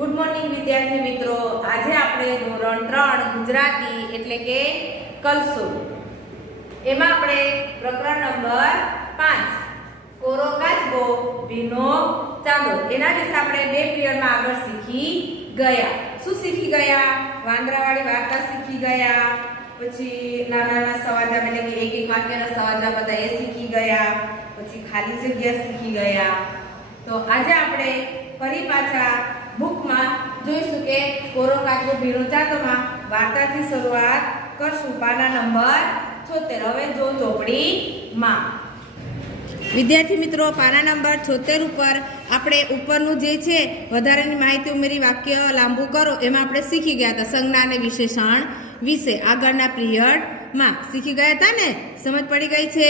Good morning વિદ્યાર્થી મિત્રો। આજે આપણે ધોરણ 3 ગુજરાતી એટલે કે કલસો એમાં આપણે પ્રકરણ નંબર 5 કોરો કાચબો ભીનો ચાંદો એના વિશે આપણે બે પીરિયડમાં આગળ શીખી ગયા। શું શીખી ગયા? વાંદરાવાળી વાર્તા શીખી ગયા, પછી નાના સવાજા એટલે કે એક એક વાક્યના સવાજા બધા એ શીખી ગયા, પછી ખાલી જગ્યા શીખી ગયા। તો આજે આપણે ફરી પાછા બુકમાં જોઈશું કે કોરો કાચબો ભીનો ચાંદોમાં વાર્તાથી શરૂઆત કરશું। પાના નંબર 76। હવે જો ચોપડીમાં વિદ્યાર્થી મિત્રો પાના નંબર 76 ઉપર આપણે ઉપરનું જે છે વધારાની માહિતી ઉમેરી વાક્ય લાંબુ કરો એમાં આપણે શીખી ગયા હતા સંજ્ઞા અને વિશેષણ વિશે। આગળના પીરિયડમાં શીખી ગયા હતા ને? સમજ પડી ગઈ છે?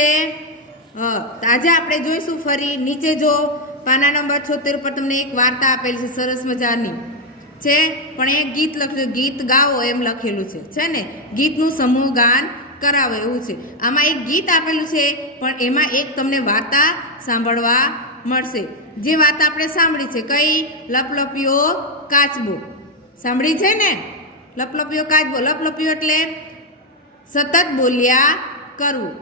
આજે આપણે જોઈશું ફરી નીચે જો પાના નંબર 76 ઉપર તમને એક વાર્તા આપેલી છે સરસ મજાની છે, પણ એ ગીત લખ્યું, ગીત ગાઓ એમ લખેલું છે ને? ગીતનું સમૂહ ગાન કરાવો એવું છે। આમાં એક ગીત આપેલું છે પણ એમાં એક તમને વાર્તા સાંભળવા મળશે। જે વાર્તા આપણે સાંભળી છે કઈ? લપલપિયો કાચબો સાંભળી છે ને? લપલપિયો કાચબો, લપલપિયો એટલે સતત બોલ્યા કરવું,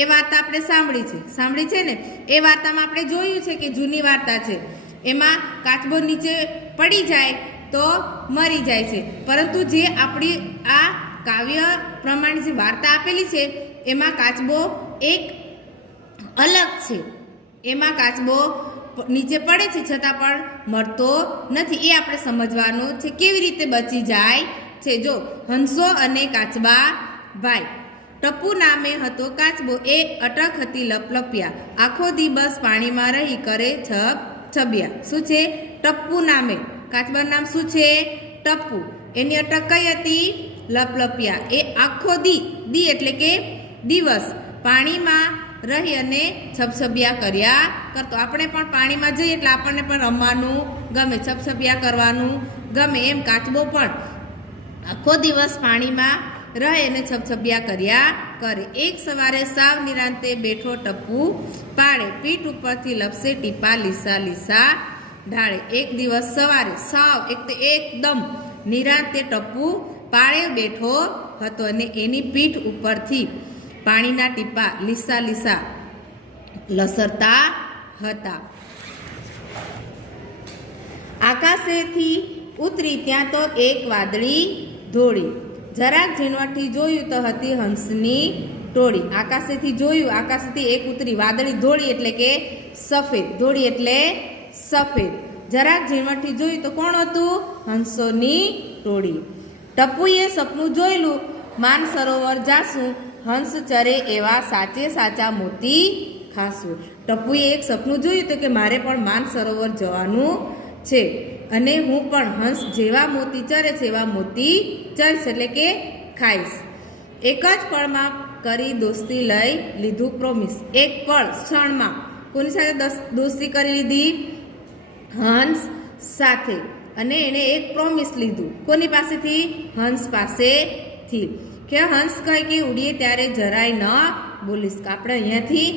એ વાર્તા આપણે સાંભળી છે ને? એ વાર્તામાં આપણે જોયું છે કે જૂની વાર્તા છે, એમાં કાચબો નીચે પડી જાય તો મરી જાય છે, પરંતુ જે આપણી આ કાવ્ય પ્રમાણે જે વાર્તા આપેલી છે એમાં કાચબો એક અલગ છે। એમાં કાચબો નીચે પડે છે છતાં પણ મરતો નથી, એ આપણે સમજવાનું છે કેવી રીતે બચી જાય છે। જો હંસો અને કાચબા ભાઈ। ટપ્પુ નામે હતો કાચબો, એ અટક હતી લપલપિયા, આખો દિવસ પાણીમાં રહી કરે છબ્યા। શું છે? ટપ્પુ નામે કાચબાનું નામ શું છે? ટપ્પુ। એની અટક કઈ હતી? લપલપિયા। એ આખો દી એટલે કે દિવસ પાણીમાં રહી અને છબછબિયા કર્યા કરતો। આપણે પણ પાણીમાં જઈએ એટલે આપણને પણ રમવાનું ગમે, છબછબિયા કરવાનું ગમે, એમ કાચબો પણ આખો દિવસ પાણીમાં રહે અને છબછબિયા કર્યા કરે। એક સવારે સાવ નિરાંતે બેઠો ટપ્પુ પાડે, પીઠ ઉપરથી લપસે ટીપા લીસા લીસા ઢાળે। એક દિવસ સવારે સાવ એકદમ નિરાંતે ટપ્પુ પાળે બેઠો હતો અને એની પીઠ ઉપરથી પાણીના ટીપા લીસા લીસા લસરતા હતા। આકાશેથી ઉતરી ત્યાં તો એક વાદળી ધોળી, જરાક ઝીણવટથી જોયું તો હતી હંસની ટોળી। આકાશેથી જોયું, આકાશથી એક ઉતરી, વાદળી ધોળી એટલે કે સફેદ, ધોળી એટલે સફેદ, જરાક ઝીણવટથી જોયું તો કોણ હતું? હંસોની ટોળી। ટપ્પુએ સપનું જોયેલું, માન સરોવર જાશું, હંસ ચરે એવા સાચે સાચા મોતી ખાશું। ટપ્પુએ એક સપનું જોયું તો કે મારે પણ માન સરોવર જવાનું છે અને હું પણ હંસ જેવા મોતી ચરે છે એવા મોતી ચરીશ એટલે કે ખાઈશ। એક જ પળમાં કરી દોસ્તી લઈ લીધું પ્રોમિસ, એક પળ ક્ષણમાં કોની સાથે દોસ્તી કરી લીધી? હંસ સાથે। અને એને એક પ્રોમિસ લીધું, કોની પાસેથી? હંસ પાસેથી, કે હંસ કહે કે ઉડીએ ત્યારે જરાય ન બોલીશ, કે આપણે અહીંયાથી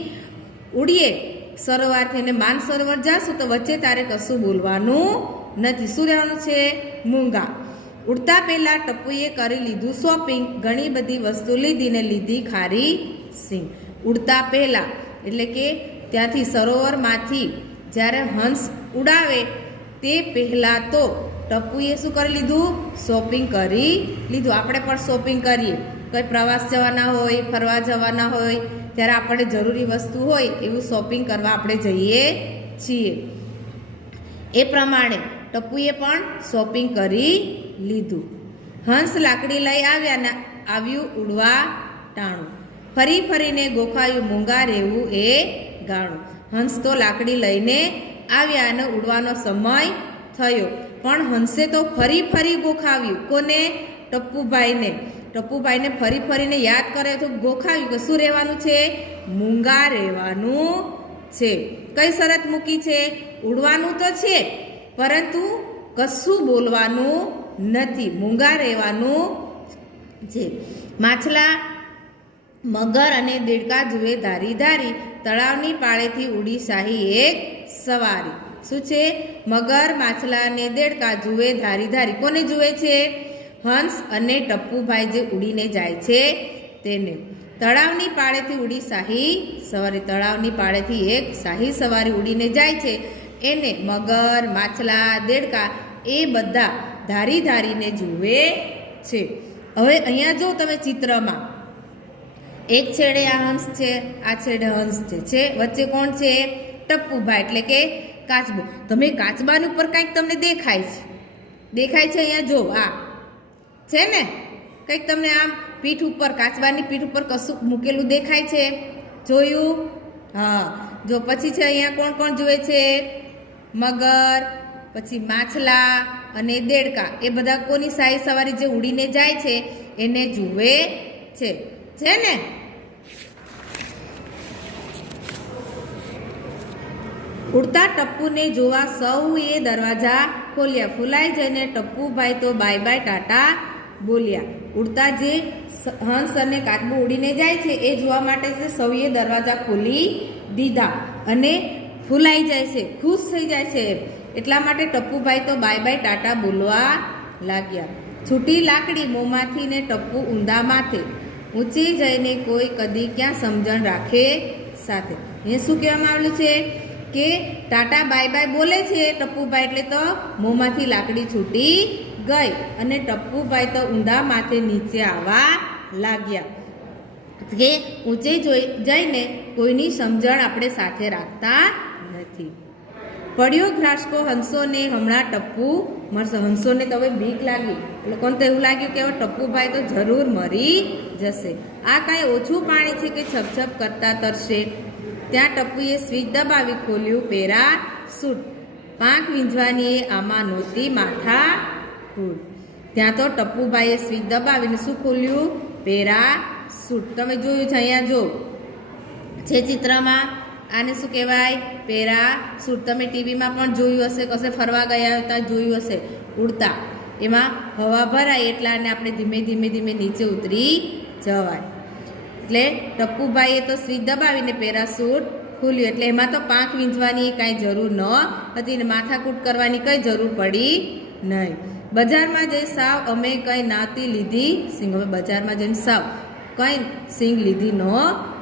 ઉડીએ સરોવરથી અને માન સરોવર જાશું તો વચ્ચે તારે કશું બોલવાનું નથી। શું રહેવાનું છે? મૂંગા। ઉડતા પહેલા ટપ્પુએ કરી લીધું શોપિંગ, ઘણી બધી વસ્તુ લીધી ને લીધી ખારી સિંગ। ઉડતા પહેલા એટલે કે ત્યાંથી સરોવરમાંથી જ્યારે હંસ ઉડાવે તે પહેલાં તો ટપ્પુએ શું કરી લીધું? શોપિંગ કરી લીધું। આપણે પણ શોપિંગ કરીએ, કોઈ પ્રવાસ જવાના હોય, ફરવા જવાના હોય ત્યારે આપણે જરૂરી વસ્તુ હોય એવું શોપિંગ કરવા આપણે જઈએ છીએ, એ પ્રમાણે ટપ્પુએ પણ શોપિંગ કરી લીધું। હંસ લાકડી લઈ આવ્યું ઉડવા ટાણું, ફરી ફરીને ગોખાયું મૂંગા રહેવું એ ગાણું। હંસ તો લાકડી લઈને આવ્યા અને ઉડવાનો સમય થયો, પણ હંસે તો ફરી ગોખાવ્યું, કોને? ટપ્પુભાઈને ફરી ફરીને યાદ કરે તો ગોખાવ્યું કે શું રહેવાનું છે? મૂંગા રહેવાનું છે। કઈ શરત મૂકી છે? ઉડવાનું તો છે પરંતુ કશું બોલવાનું નથી, મૂંગા રહેવાનું છે। માછલા, મગર અને દેડકા જુએ ધારી ધારી, તળાવની પાળેથી ઉડી શાહી એક સવારી। શું છે? મગર, માછલા અને દેડકા જુએ ધારી ધારી. કોને જુએ છે? હંસ અને ટપ્પુભાઈ જે ઉડીને જાય છે તેને. તળાવની પાળેથી ઉડી શાહી સવારી. તળાવની પાળેથી એક શાહી સવારી ઉડીને જાય છે એને મગર, માછલા, દેડકા એ બધા ધારી ધારીને જુએ છે. હવે અહીંયા જો તમે ચિત્રમાં એક છેડે આ હંસ છે, આ છેડે હંસ છે, વચ્ચે કોણ છે? ટપ્પુભાઈ એટલે કે કાચબો. તમે કાચબાની ઉપર કંઈક તમને દેખાય છે અહીંયા જો આ છે ને કંઈક તમને આમ પીઠ ઉપર, કાચબાની પીઠ ઉપર કશું મૂકેલું દેખાય છે? જોયું? હા. જો પછી છે અહીંયા કોણ કોણ જુએ છે? મગર, પછી માછલા અને દેડકા એ બધા કોની શાહી સવારી જે ઉડીને જાય છે એને જુએ છે ને? ઉડતા ટપ્પુને જોવા સૌએ દરવાજા ખોલ્યા. ફૂલાઈ જઈને ટપ્પુભાઈ તો બાય બાય ટાટા બોલ્યા. ઉડતા જે હંસ અને કાચબો ઉડીને જાય છે એ જોવા માટે છે સૌએ દરવાજા ખોલી દીધા અને ફૂલાઈ જાય છે, ખુશ થઈ જાય છે. એટલા માટે ટપ્પુભાઈ તો બાય બાય ટાટા બોલવા લાગ્યા. છૂટી લાકડી મોંમાંથી ને ટપ્પુ ઊંધા માથે. ઊંચી જઈને કોઈ કદી ક્યાં સમજણ રાખે સાથે. એ શું કહેવામાં આવેલું છે કે ટાટા બાય બાય બોલે છે ટપ્પુભાઈ એટલે તો મોંમાંથી લાકડી છૂટી ગઈ અને ટપ્પુભાઈ તો ઊંધા માથે નીચે આવવા લાગ્યા. કે ઊંચે જઈને કોઈની સમજણ આપણે સાથે રાખતા નથી. પડ્યો ઘ્રાસકો હંસોને હમણાં ટપ્પુ મરશે. હંસોને તો હવે બીક લાગી. લોકોને તો એવું લાગ્યું કે હવે ટપ્પુભાઈ તો જરૂર મરી જશે. આ કાંઈ ઓછું પાણી છે કે છપછપ કરતા તરશે. ત્યાં ટપ્પુએ સ્વિચ દબાવી ખોલ્યું પેરાશૂટ. પાંખ વીંઝવાની આમાં નહોતી માથા કૂટ. ત્યાં તો ટપ્પુભાઈએ સ્વિચ દબાવીને શું ખોલ્યું? પેરાશૂટ. તમે જોયું છે અહીંયા જો છે ચિત્રમાં. આને શું કહેવાય? પેરાશૂટ. તમે ટીવીમાં પણ જોયું હશે, કશે ફરવા ગયા હતા જોયું હશે ઉડતા. એમાં હવા ભરાય એટલાને આપણે ધીમે ધીમે ધીમે નીચે ઉતરી જવાય. એટલે ટપ્પુભાઈએ તો સ્વિચ દબાવીને પેરાશૂટ ખોલ્યું. એટલે એમાં તો પાંખ વીંઝવાની કાંઈ જરૂર ન હતી ને માથાકૂટ કરવાની કંઈ જરૂર પડી નહીં. બજારમાં જઈ સાવ અમે કંઈ નાતી લીધી સિંગ. હવે બજારમાં જઈને સાવ કંઈ સિંગ લીધી ન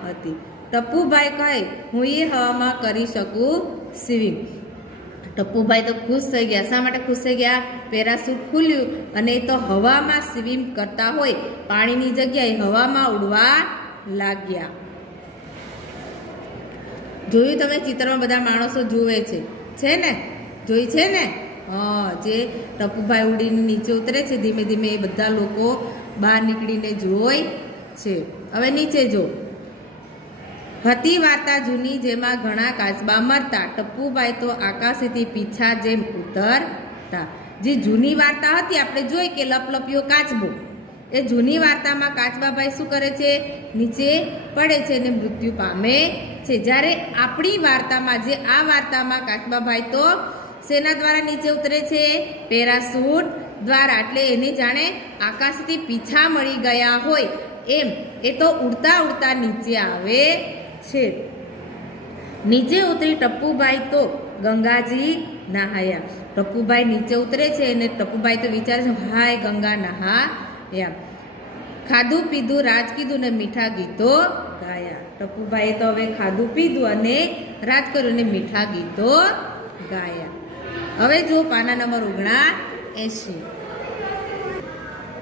હતી. ટપ્પુભાઈ કહે હું એ હવામાં કરી શકું સ્વિમિંગ. ટપ્પુભાઈ તો ખુશ થઈ ગયા. શા માટે ખુશ થઈ ગયા? પેરાશૂટ ખુલ્યું અને એ તો હવામાં સ્વિમ કરતા હોય, પાણીની જગ્યાએ હવામાં ઉડવા લાગ્યા. જોયું તમે ચિત્રમાં બધા માણસો જુએ છે ને? જોઈ છે ને? હા. જે ટપ્પુભાઈ ઉડીને નીચે ઉતરે છે ધીમે ધીમે એ બધા લોકો બહાર નીકળીને જોઈ છે. હવે નીચે જો. હતી વાર્તા જૂની જેમાં ઘણા કાચબા મરતા. ટપ્પુભાઈ તો આકાશેથી પીછા જેમ ઉતરતા. જે જૂની વાર્તા હતી આપણે જોઈ કે લપલપ્યો કાચબો, એ જૂની વાર્તામાં કાચબાભાઈ શું કરે છે? નીચે પડે છે અને મૃત્યુ પામે છે. જ્યારે આપણી વાર્તામાં જે આ વાર્તામાં કાચબાભાઈ તો શેના દ્વારા નીચે ઉતરે છે? પેરાશૂટ દ્વારા. એટલે એને જાણે આકાશથી પીછા મળી ગયા હોય એમ એ તો ઉડતા ઉડતા નીચે આવે છે. નીચે ઉતરી ટપ્પુભાઈ તો ગંગાજી નહાયા. ટપ્પુભાઈ નીચે ઉતરે છે અને ટપ્પુભાઈ તો વિચારે છે હાય ગંગા નહાયા. ખાધું પીધું રાજ કીધું ને મીઠા ગીતો ગાયા. ટપ્પુભાઈએ તો હવે ખાધું પીધું અને રાજ કર્યું ને મીઠા ગીતો ગાયા. હવે જુઓ પાના નંબર 79.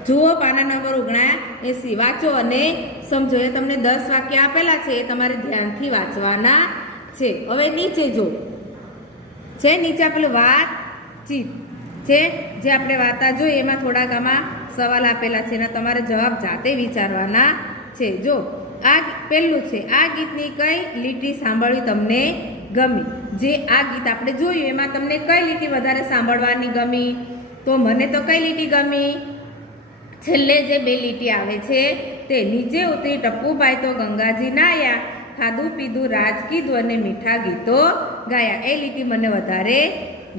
જુઓ પાના નંબર 79. વાંચો અને સમજો. એ તમને 10 વાક્ય આપેલા છે એ તમારે ધ્યાનથી વાંચવાના છે. હવે નીચે જો છે, નીચે આપેલું વાતચીત છે. જે આપણે વાર્તા જોઈએ એમાં થોડાક આમાં સવાલ આપેલા છે એના તમારે જવાબ જાતે વિચારવાના છે. જો આ પહેલું છે, આ ગીતની કઈ લીટી સાંભળવી તમને ગમી? જે આ ગીત આપણે જોયું એમાં તમને કઈ લીટી વધારે સાંભળવાની ગમી? તો મને તો કઈ લીટી ગમી? છેલ્લે જે 2 લીટી આવે છે તે. નીચે ઉતરી ટપ્પુભાઈ તો ગંગાજી નાયા, ખાધું પીધું રાજ કીધું અને મીઠા ગીતો ગાયા. એ લીટી મને વધારે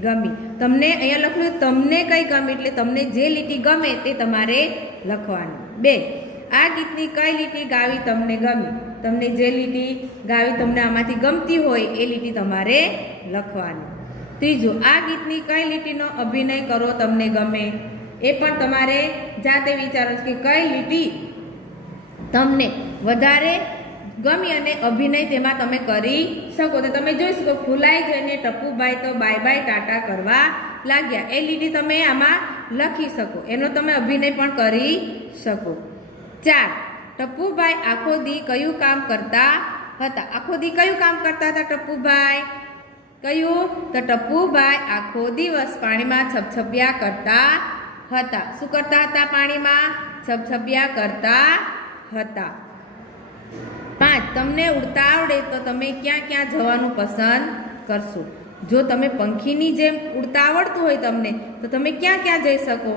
ગમી. તમને અહીંયા લખ્યું તમને કઈ ગમી, એટલે તમને જે લીટી ગમે તે તમારે લખવાની. 2, આ ગીતની કઈ લીટી ગાવી તમને ગમી? તમને જે લીટી ગાવી તમને આમાંથી ગમતી હોય એ લીટી તમારે લખવાની. ત્રીજું, આ ગીતની કઈ લીટીનો અભિનય કરો તમને ગમે? એ પણ તમારે જાતે વિચારો કે કઈ લીટી તમને વધારે ગમી અને અભિનય તેમાં તમે કરી શકો. તો તમે જોઈ શકો, ફૂલાઈ જઈને ટપુભાઈ તો બાય બાય ટાટા કરવા લાગ્યા. એ લીટી તમે આમાં લખી શકો, એનો તમે અભિનય પણ કરી શકો. 4, ટપુભાઈ આખો દી કયું કામ કરતા હતા? આખો દી કયું કામ કરતા હતા ટપુભાઈ? કયું? તો ટપુભાઈ આખો દિવસ પાણીમાં છપછપિયા કરતા હતા. શું કરતા હતા? પાણીમાં છપછપિયા કરતા હતા. 5, તમને ઉડતા આવડે તો તમે ક્યાં ક્યાં જવાનું પસંદ કરશો? જો તમે પંખીની જેમ ઉડતા આવડતું હોય તમને, તો તમે ક્યાં ક્યાં જઈ શકો?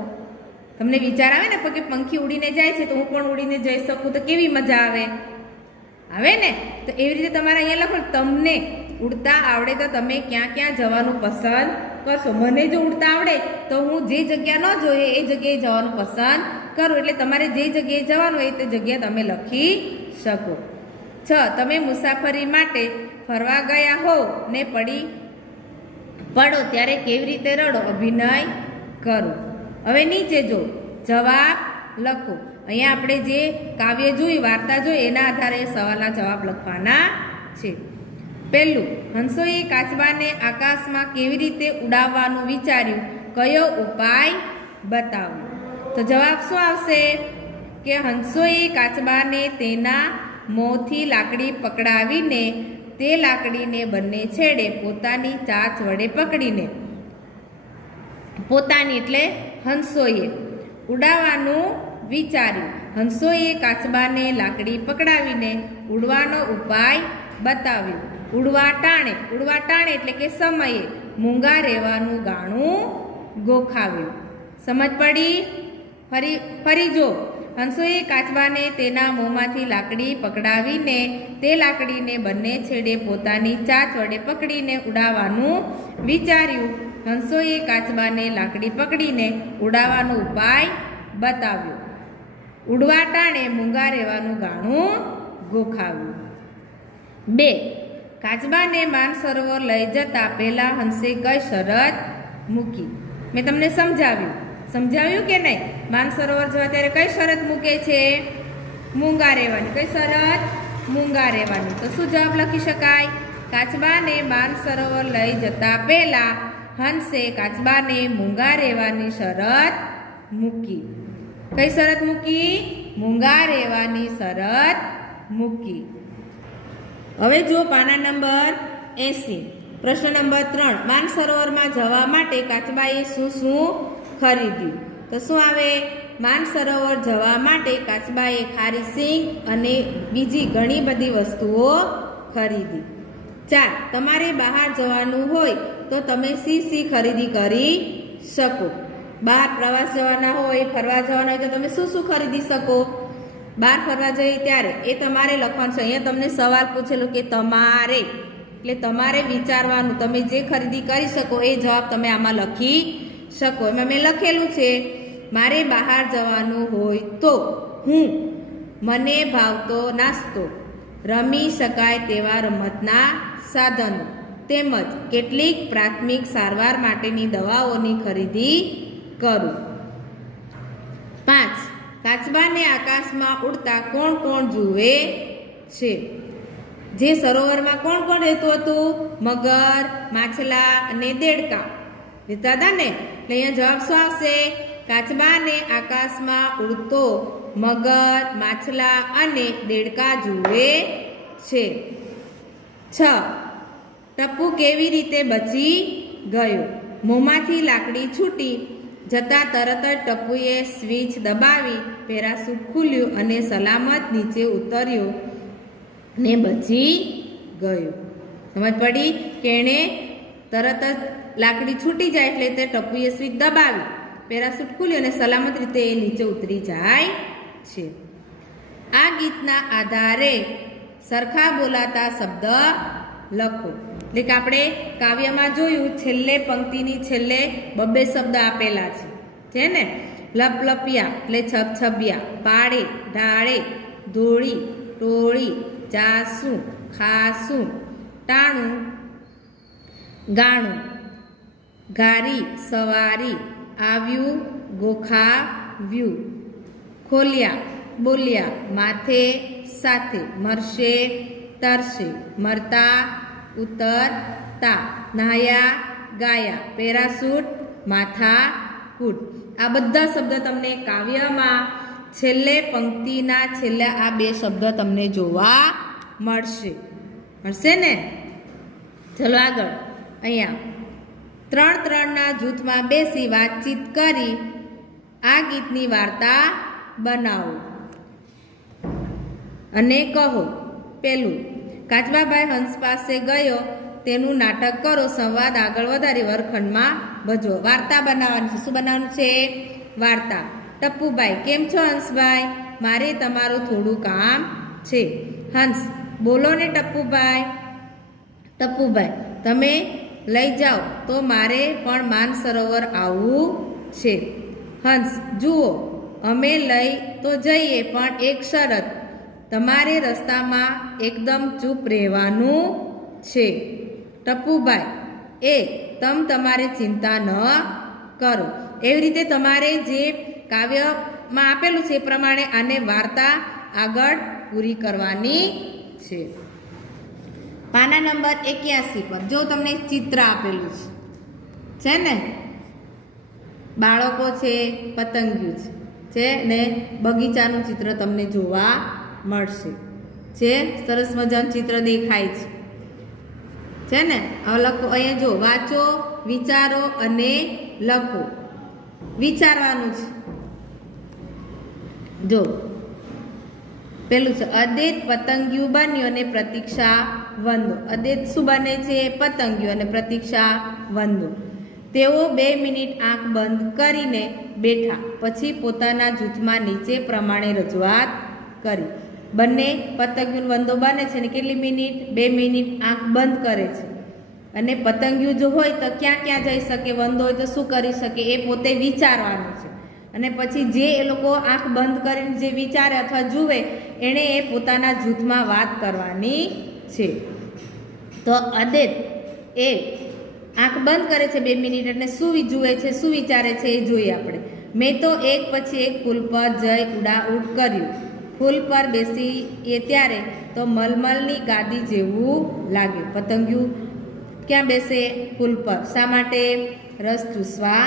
તમને વિચાર આવે ને કે પંખી ઉડીને જાય છે તો હું પણ ઉડીને જઈ શકું, તો કેવી મજા આવે ને? તો એવી રીતે તમારે અહીંયા લખો, તમને ઉડતા આવડે તો તમે ક્યાં ક્યાં જવાનું પસંદ કરશો? મને જો ઉડતા આવડે તો હું જે જગ્યા ન જોઈએ એ જગ્યાએ જવાનું પસંદ કરું. એટલે તમારે જે જગ્યાએ જવાનું હોય તે જગ્યા તમે લખી શકો. 6, તમે મુસાફરી માટે ફરવા ગયા હો ને પડો ત્યારે કેવી રીતે રડો? અભિનય કરો. હવે નીચે જો જવાબ લખો. અહીંયા આપણે જે કાવ્ય જોઈ, વાર્તા જોઈ, એના આધારે સવાલના જવાબ લખવાના છે. પહેલું, હંસોએ કાચબાને આકાશમાં કેવી રીતે ઉડાવવાનું વિચાર્યું? કયો ઉપાય બતાવ્યો? તો જવાબ શું આવશે કે હંસોએ કાચબાને તેના મોંથી લાકડી પકડાવીને તે લાકડીને બંને છેડે પોતાની ચાંચ વડે પકડીને, પોતાની એટલે હંસોએ, ઉડાવવાનું વિચાર્યું. હંસોએ કાચબાને લાકડી પકડાવીને ઉડવાનો ઉપાય બતાવ્યો. ઉડવા ટાણે એટલે કે સમયે મૂંગા રહેવાનું ગાણું ગોખાવ્યું. સમજ પડી? ફરી જો, હંસોએ કાચબાને તેના મોંમાંથી લાકડી પકડાવીને તે લાકડીને બંને છેડે પોતાની ચાંચ વડે પકડીને ઉડાવવાનું વિચાર્યું. હંસોએ કાચબાને લાકડી પકડીને ઉડાવવાનો ઉપાય બતાવ્યો. ઉડવા ટાણે મૂંગા રહેવાનું ગાણું ગોખાવ્યું. 2, કાચબાને માનસરોવર લઈ જતા પહેલા હંસે કઈ શરત મૂકી? મેં તમને સમજાવ્યું કે નહીં? માનસરોવર જવા ત્યારે કઈ શરત મૂકે છે? મૂંગા રહેવાની. કઈ શરત? મૂંગા રહેવાની. તો શું જવાબ લખી શકાય? કાચબાને માનસરોવર લઈ જતા પહેલા હંસે કાચબાને મૂંગા રહેવાની શરત મૂકી. કઈ શરત મૂકી? મૂંગા રહેવાની શરત મૂકી. હવે જો પાના નંબર 80, પ્રશ્ન નંબર 3, માનસરોવરમાં જવા માટે કાચબાએ શું ખરીદ્યું? તો શું આવે? માનસરોવર જવા માટે કાચબાએ ખારી સિંગ અને બીજી ઘણી બધી વસ્તુઓ ખરીદી. 4, તમારે બહાર જવાનું હોય તો તમે શી ખરીદી કરી શકો? બહાર પ્રવાસ જવાના હોય, ફરવા જવાના હોય તો તમે શું ખરીદી શકો? બહાર ફરવા જઈએ ત્યારે એ તમારે લખવાનું છે. અહીંયા તમને સવાલ પૂછેલો કે તમારે, એટલે તમારે વિચારવાનું. તમે જે ખરીદી કરી શકો એ જવાબ તમે આમાં લખી શકો. એમાં મેં લખેલું છે, મારે બહાર જવાનું હોય તો હું, મને ભાવતો નાસ્તો, રમી શકાય તેવા રમતના સાધનો તેમજ કેટલીક પ્રાથમિક સારવાર માટેની દવાઓની ખરીદી કરું. 5, કાચબાને આકાશમાં ઉડતા કોણ જુએ છે? જે સરોવરમાં કોણ રહેતું હતું? મગર, માછલા અને દેડકા રહેતા હતા ને? એટલે અહીંયા જવાબ શું આવશે? કાચબાને આકાશમાં ઉડતો મગર, માછલા અને દેડકા જુએ છે. 6, ટપુ કેવી રીતે બચી ગયો? મોંમાંથી લાકડી છૂટી જતા તરત જ ટપુએ સ્વિચ દબાવી, પેરાશૂટ ખુલ્યું અને સલામત નીચે ઉતર્યો ને બચી ગયો. સમજ પડી કે એણે તરત જ લાકડી છૂટી જાય એટલે તે ટપુએ સ્વિચ દબાવી, પેરાશૂટ ખુલ્યું અને સલામત રીતે એ નીચે ઉતરી જાય છે. આ ગીતના આધારે સરખા બોલાતા શબ્દ લખો. એટલે કે આપણે કાવ્યમાં જોયું, છેલ્લે પંક્તિની છેલ્લે 2 શબ્દ આપેલા છે ને? લપલપિયા એટલે છપછપિયા, પાડે, ઢાળે, ધોળી, ટોળી, જાસું, ખાસું, ટાણું, ગાણું. ઘારી સવારી, આવ્યું ગોખાવ્યું, ખોલ્યા બોલ્યા, માથે સાથે, મરશે તરશે, મરતા ઉતરતા, નાહ્યા ગાયા, પેરાસૂટ માથા કૂટ. આ બધા શબ્દ તમને કાવ્યમાં છેલ્લે પંક્તિના છેલ્લે આ બે શબ્દ તમને જોવા મળશે ને. ચલો આગળ. અહીંયા 3-3ના જૂથમાં બેસી વાતચીત કરી આ ગીતની વાર્તા બનાવો અને કહો. પેલું, કાચબાભાઈ હંસ પાસે ગયો, તેનું નાટક કરો, સંવાદ આગળ વધારી વર્ગખંડમાં ભજવો. વાર્તા બનાવવાની છે. શું બનાવવાનું છે? વાર્તા. ટપ્પુભાઈ, કેમ છો હંસભાઈ? મારે તમારું થોડું કામ છે. હંસ, બોલો ને ટપ્પુભાઈ. ટપ્પુભાઈ, તમે લઈ જાઓ તો મારે પણ માનસરોવર આવવું છે. હંસ, જુઓ અમે લઈ તો જઈએ, પણ એક શરત, તમારે રસ્તામાં એકદમ ચૂપ રહેવાનું છે. ટપ્પુભાઈ, તમારે ચિંતા ન કરો. એવી રીતે તમારે જે કાવ્યમાં આપેલું છે એ પ્રમાણે આને વાર્તા આગળ પૂરી કરવાની છે. પાના નંબર 81 પર જો તમને ચિત્ર આપેલું છે ને, બાળકો છે, પતંગિયું છે ને બગીચાનું ચિત્ર તમને જોવા મળશે. છે સરસ મજાનું ચિત્ર દેખાય છે ને. હવે લખો. અહીંયા જો વાંચો, વિચારો અને લખો. વિચારવાનું છે. જો પેલું છે, અદેત પતંગિયું બન્યો અને પ્રતીક્ષા વંદો. અદેત શું બને છે? પતંગિયું. અને પ્રતીક્ષા વંદો. તેઓ 2 મિનિટ આંખ બંધ કરીને બેઠા, પછી પોતાના જૂથમાં નીચે પ્રમાણે રજૂઆત કરી. બંને પતંગિયું વંદો બને છે ને કેટલી મિનિટ? 2 મિનિટ આંખ બંધ કરે છે. અને પતંગિયું જો હોય તો ક્યાં ક્યાં જઈ શકે, વંદો હોય તો શું કરી શકે, એ પોતે વિચારવાનું છે. અને પછી જે એ લોકો આંખ બંધ કરીને જે વિચારે અથવા જુએ એણે એ પોતાના જૂથમાં વાત કરવાની છે. તો અદેત એ આંખ બંધ કરે છે 2 મિનિટ, એટલે શું જુએ છે, શું વિચારે છે એ જોઈએ આપણે. મેં તો એક પછી એક ફૂલ પર જઈ ઉડાઉડ કર્યું. ફૂલ પર બેસીએ ત્યારે તો મલમલની ગાદી જેવું લાગ્યું. પતંગિયું ક્યાં બેસે? ફૂલ પર. શા માટે? રસ ચૂસવા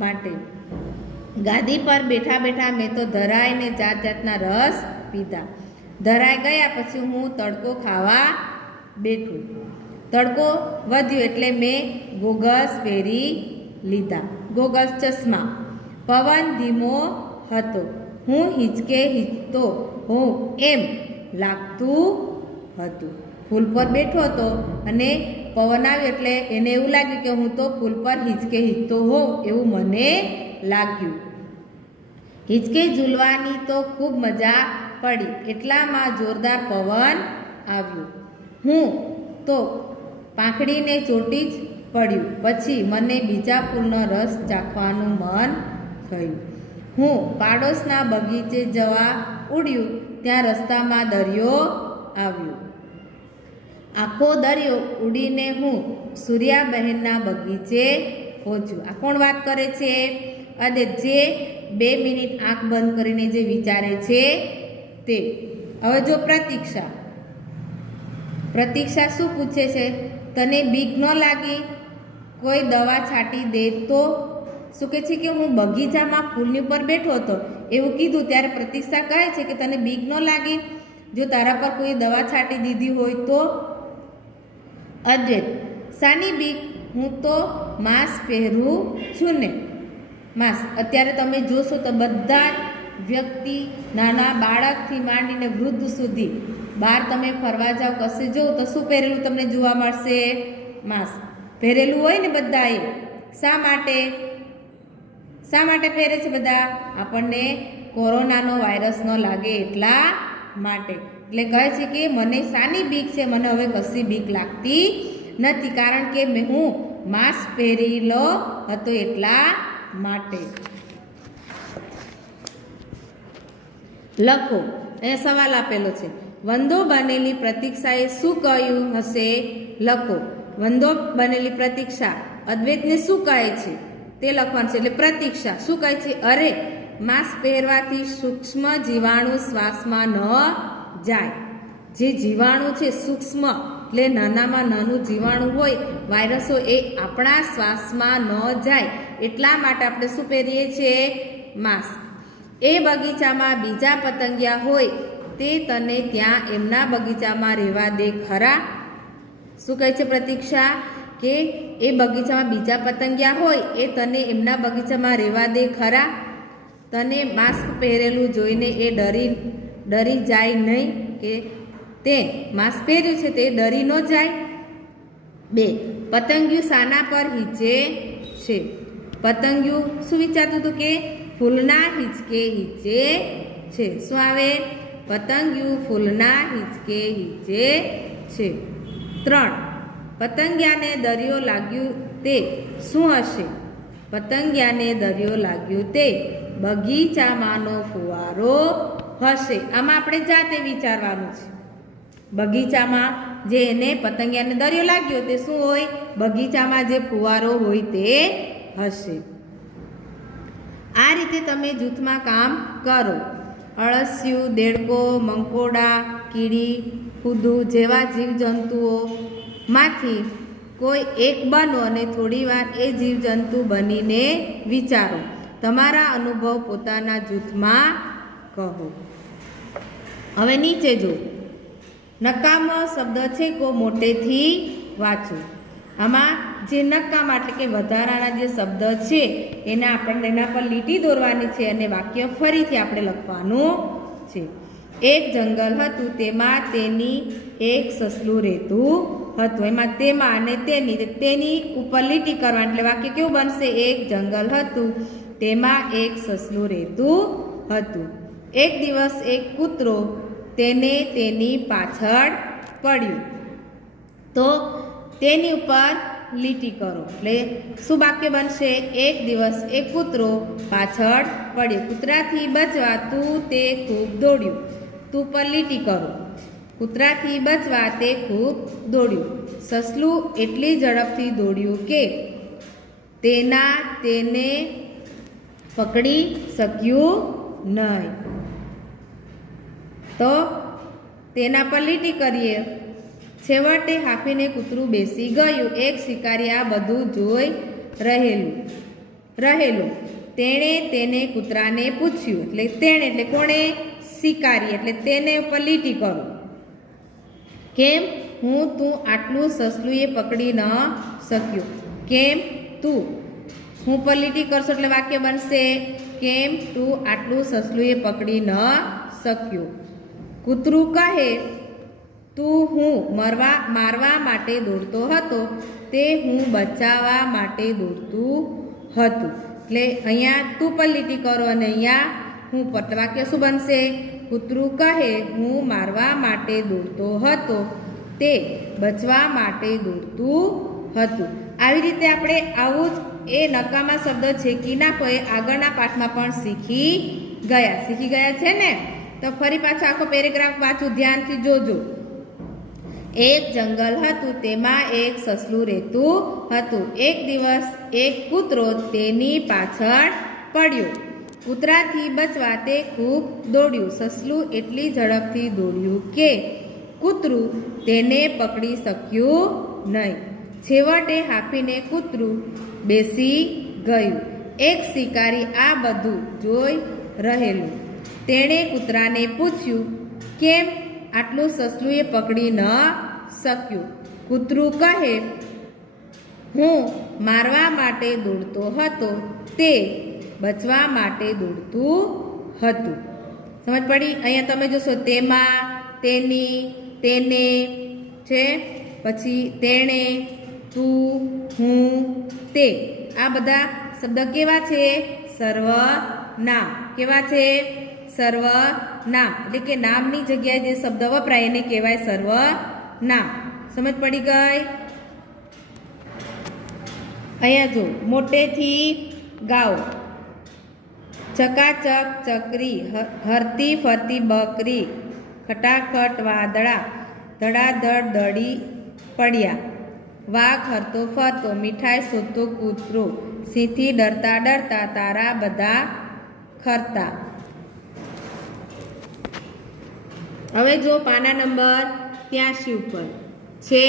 માટે. ગાદી પર બેઠા બેઠા મેં તો ધરાઈને જાત જાતના રસ પીધા. ધરાઈ ગયા પછી હું તડકો ખાવા બેઠું. તડકો વધ્યો એટલે મેં ગોગલ્સ પહેરી લીધા. ગોગલ્સ ચશ્મા. પવન ધીમો હતો. હું હિંચકે હિંચતો હોઉં એમ લાગતું હતું. ફૂલ પર બેઠો હતો અને પવન આવ્યો એટલે એને એવું લાગ્યું કે હું તો ફૂલ પર હિંચકે હિંચતો હોઉં એવું મને લાગ્યું. હિંચકે ઝૂલવાની તો ખૂબ મજા પડી. એટલામાં જોરદાર પવન આવ્યો. હું તો પાંખડીને ચોટી જ પડ્યું. પછી મને બીજા ફૂલનો રસ ચાખવાનું મન થયું. હું પાડોશના બગીચે જવા ઉડ્યું. ત્યાં રસ્તામાં દરિયો આવ્યો. આખો દરિયો ઉડીને હું સૂર્યાબહેનના બગીચે પહોંચ્યું. આ કોણ વાત કરે છે? અદેત, જે 2 મિનિટ આંખ બંધ કરીને જે વિચારે છે તે. હવે જો પ્રતીક્ષા. પ્રતીક્ષા શું પૂછે છે? તને બીક ન લાગી? કોઈ દવા છાંટી દે તો? શું કહે છે કે હું બગીચામાં ફૂલની ઉપર બેઠો હતો એવું કીધું ત્યારે પ્રતીક્ષા કહે છે કે તને બીક ન લાગી? જો તારા પર કોઈ દવા છાંટી દીધી હોય તો? અદ્વૈત, શાની બીક? હું તો માસ્ક પહેરું છું ને. માસ્ક. અત્યારે તમે જોશો તો બધા વ્યક્તિ, નાના બાળકથી માંડીને વૃદ્ધ સુધી બહાર તમે ફરવા જાઓ, કશે જો તો શું પહેરેલું તમને જોવા મળશે? માસ્ક પહેરેલું હોય ને બધાએ. શા માટે? શા માટે પહેરે છે બધા? આપણને કોરોનાનો વાયરસ ન લાગે એટલા માટે. એટલે કહે છે કે મને શાની બીક છે? મને હવે કશી બીક લાગતી નથી, કારણ કે હું માસ્ક પહેરેલો હતો એટલા માટે. લખો. અહીંયા સવાલ આપેલો છે. વંદો બનેલી પ્રતીક્ષાએ શું કહ્યું હશે? લખો. વંદો બનેલી પ્રતીક્ષા અદ્વૈતને શું કહે છે તે લખવાનું છે. એટલે પ્રતીક્ષા શું કહે છે? અરે, માસ્ક પહેરવાથી સૂક્ષ્મ જીવાણુ શ્વાસમાં ન જાય. જે જીવાણુ છે સૂક્ષ્મ, એટલે નાનામાં નાનું જીવાણુ હોય, વાયરસો, એ આપણા શ્વાસમાં ન જાય એટલા માટે આપણે શું પહેરીએ છીએ? માસ્ક. એ બગીચામાં બીજા પતંગિયા હોય તે તને ત્યાં એમના બગીચામાં રહેવા દે ખરા? શું કહે છે પ્રતીક્ષા? કે એ બગીચામાં બીજા પતંગિયા હોય એ તને એમના બગીચામાં રહેવા દે ખરા? તને માસ્ક પહેરેલું જોઈને એ ડરી જાય નહીં? કે તે માસ્ક પહેર્યું છે તે ડરી ન જાય? 2. પતંગિયું શાના પર હિંચે છે? પતંગિયું શું વિચારતું હતું? કે ફૂલના હિંચકે હિંચે છે. શું આવે? પતંગિયું ફૂલના હિંચકે હિંચે છે. 3. પતંગિયાને દરિયો લાગ્યું તે શું હશે? પતંગિયાને દરિયો લાગ્યું તે બગીચામાંનો ફુવારો હશે. આમાં આપણે જાતે વિચારવાનું છે. બગીચામાં જે એને પતંગિયાને દરિયો લાગ્યો તે શું હોય? બગીચામાં જે ફુવારો હોય તે હશે. આ રીતે તમે જૂથમાં કામ કરો. અળસિયું, દેડકો, મંકોડા, કીડી, કૂદું જેવા જીવજંતુઓ માંથી કોઈ એક બનો અને થોડીવાર એ જીવજંતુ બનીને વિચારો. તમારા અનુભવ પોતાના જૂથમાં કહો. હવે નીચે જો, નકામો શબ્દ છે કો મોટેથી વાંચો. આમાં જે નકામા એટલે કે વધારાના જે શબ્દ છે એના પર લીટી દોરવાની છે અને વાક્ય ફરીથી આપણે લખવાનું છે. એક જંગલ હતું, તેમાં તેની એક સસલું રહેતું હતું. એમાં તેમાં અને તેની ઉપર લીટી કરવાની એટલે વાક્ય કેવું બનશે? એક જંગલ હતું, તેમાં એક સસલું રહેતું હતું. એક દિવસ એક કૂતરો તેને તેની પાછળ પડ્યું. તો તેની ઉપર લીટી કરો એટલે શું વાક્ય બનશે? એક દિવસ એક કૂતરો પાછળ પડ્યો. કૂતરાથી બચવા તું તે ખૂબ દોડ્યું. તું પર લીટી કરો. કૂતરાથી બચવા તે ખૂબ દોડ્યું. સસલું એટલી ઝડપથી દોડ્યું કે તેને પકડી શક્યું નહીં. તો તેના પર લીટી કરીએ. છેવટે હાંફીને કૂતરું બેસી ગયું. એક શિકારી આ બધું જોઈ રહેલું. તેણે તેને કૂતરાને પૂછ્યું. એટલે તેણે એટલે કોણે? શિકારી. એટલે તેને ઉપર લીટી કરો. કેમ તું આટલું સસલું એ પકડી ન શક્યો? કેમ તું હું પર લીટી કરશો એટલે વાક્ય બનશે કેમ તું આટલું સસલું એ પકડી ન શક્યો. કૂતરું કહે તું હું મારવા માટે દોડતો હતો તે હું બચાવવા માટે દોડતું હતું. એટલે અહીંયા તું પર લીટી કરો અને અહીંયા હું પર. વાક્ય શું બનશે? કૂતરું કહે હું મારવા માટે દોડતો હતો તે બચવા માટે દોડતું હતું. આવી રીતે આપણે આવું જ એ નકામા શબ્દ છે કે નાખો એ આગળના પાઠમાં પણ શીખી ગયા છે ને. તો ફરી પાછો આખો પેરેગ્રાફ વાંચું, ધ્યાનથી જોજો. એક જંગલ હતું, તેમાં એક સસલું રહેતું હતું. એક દિવસ એક કૂતરો તેની પાછળ પડ્યો. કૂતરાથી બચવા તે ખૂબ દોડ્યું. સસલું એટલી ઝડપથી દોડ્યું કે કૂતરું તેને પકડી શક્યું નહીં. છેવટે હાંફીને કૂતરું બેસી ગયું. એક શિકારી આ બધું જોઈ રહેલું. તેણે કૂતરાને પૂછ્યું કેમ આટલું સસલું એ પકડી ન શક્યું. કૂતરું કહે હું મારવા માટે દોડતો હતો તે બચવા માટે દોડતું હતું. સમજ પડી? અહીંયા તમે જોશો તેમાં, તેની, તેને છે, પછી તેણે, તું, હું, તે. આ બધા શબ્દ કેવા છે? સર્વનામ. કેવા છે? સર્વનામ. એટલે કે નામની જગ્યાએ જે શબ્દ વપરાય એને કહેવાય સર્વનામ. સમજ પડી ગઈ? અહીંયા જો, મોટેથી ગાઓ. ચકાચક ચકરી, હરતી ફરતી બકરી, ખટાખટ વાદળા, ધડાધડ દડી પડ્યા. વાઘ હરતો ફરતો, મીઠાઈ શોધતો કૂતરો, સિંહથી ડરતા ડરતા, તારા બધા ખરતા. હવે જો પાના નંબર 83 ઉપર છે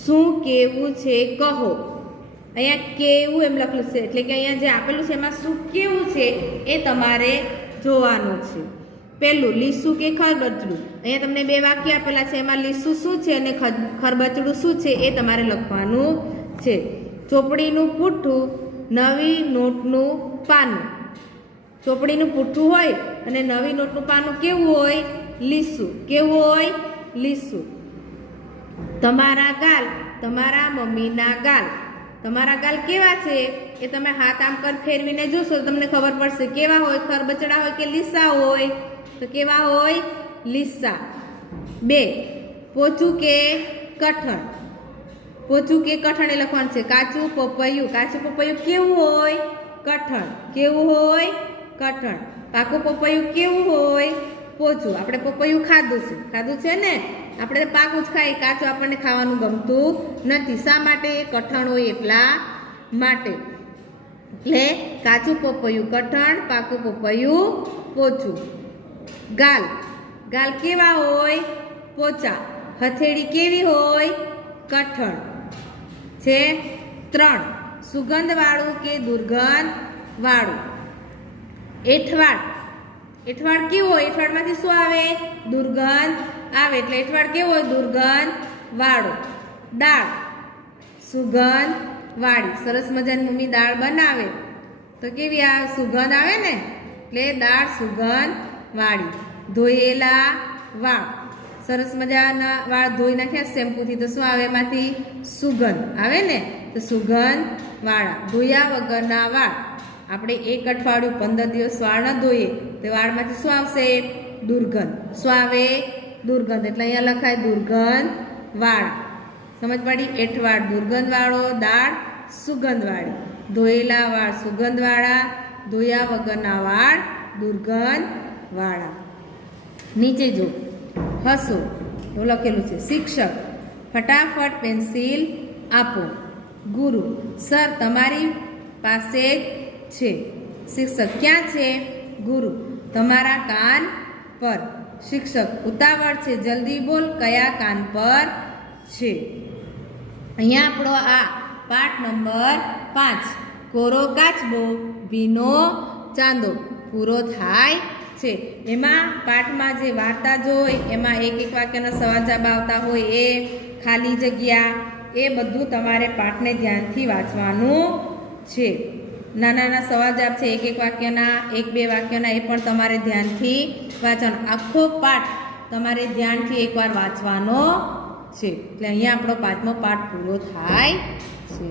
શું કેવું છે કહો. અહીંયા કેવું એમ લખેલું છે એટલે કે અહીંયા જે આપેલું છે એમાં શું કેવું છે એ તમારે જોવાનું છે. પહેલું લીસું કે ખરબચડું. અહીંયા તમને બે વાક્ય આપેલા છે, એમાં લીસું શું છે અને ખરબચડું શું છે એ તમારે લખવાનું છે. ચોપડીનું પુઠ્ઠું, નવી નોટનું પાનું. ચોપડીનું પુઠ્ઠું હોય અને નવી નોટનું પાનું કેવું હોય? લીસું. કેવું હોય? લીસું. તમારા ગાલ, તમારા મમ્મીના ગાલ. તમારા ગાલ કેવા છે એ તમે હાથ આમ કર ફેરવીને જોશો તો તમને ખબર પડશે કેવા હોય, ખરબચડા હોય કે લીસા હોય. તો કેવા હોય? લીસા. 2 પોચું કે કઠણ. પોચું કે કઠણ એ લખવાનું છે. કાચું પપૈયું. કાચું પપૈયું કેવું હોય? કઠણ. કેવું હોય? કઠણ. પાકું પપૈયું કેવું હોય? પોચું. આપણે પપૈયું ખાધું છે ને, આપણે પાકું જ ખાઈ, કાચું આપણને ખાવાનું ગમતું નથી. શા માટે? કઠણ હોય એટલા માટે. એટલે કાચું પપૈયું કઠણ, પાકું પપૈયું પોચું. ગાલ. ગાલ કેવા હોય? પોચા. હથેળી કેવી હોય? કઠણ. છે 3 સુગંધવાળું કે દુર્ગંધવાળું. એઠવાડ. એઠવાડ કેવું હોય? એઠવાડમાંથી શું આવે? દુર્ગંધ આવે. એટલે એઠવાડ કેવો હોય? દુર્ગંધવાળો. દાળ. સુગંધવાળી. સરસ મજાની મમ્મી દાળ બનાવે તો કેવી આવે? સુગંધ આવે ને, એટલે દાળ સુગંધવાળી. ધોયેલા વાળ. સરસ મજાના વાળ ધોઈ નાખ્યા શેમ્પૂથી તો શું આવે? એમાંથી સુગંધ આવે ને, તો સુગંધવાળા. ધોયા વગરના વાળ. આપણે 1 અઠવાડિયું 15 દિવસ વાળ ન ધોઈએ તો વાળમાંથી શું આવશે? દુર્ગંધ. શું આવે? દુર્ગંધ. એટલે અહીંયા લખાય દુર્ગંધવાળા. સમજ પડી? એઠવાડ દુર્ગંધવાળો, દાળ સુગંધવાળી. ધોયેલા વાળ સુગંધવાળા, ધોયા વગરના વાળ દુર્ગંધવાળા. નીચે જો હસો એવું લખેલું છે. શિક્ષક. ફટાફટ પેન્સિલ આપો. ગુરુ. સર તમારી પાસે છે. શિક્ષક. ક્યાં છે? ગુરુ. તમારા કાન પર. શિક્ષક. ઉતાવળ છે, જલ્દી બોલ, કયા કાન પર છે? અહીંયા આપણો આ પાઠ નંબર 5 કોરો કાચબો ભીનો ચાંદો પૂરો થાય છે. એમાં પાઠમાં જે વાર્તા જોઈ એમાં એક વાક્યનો સવાલ જવાબ આવતા હોય એ, ખાલી જગ્યા, એ બધું તમારે પાઠને ધ્યાનથી વાંચવાનું છે. નાના સવાલ જવાબ છે એક વાક્યના, 1-2 વાક્યના, એ પણ તમારે ધ્યાનથી વાંચવાનો. આખો પાઠ તમારે ધ્યાનથી એકવાર વાંચવાનો છે. એટલે અહીંયા આપણો 5મો પાઠ પૂરો થાય છે.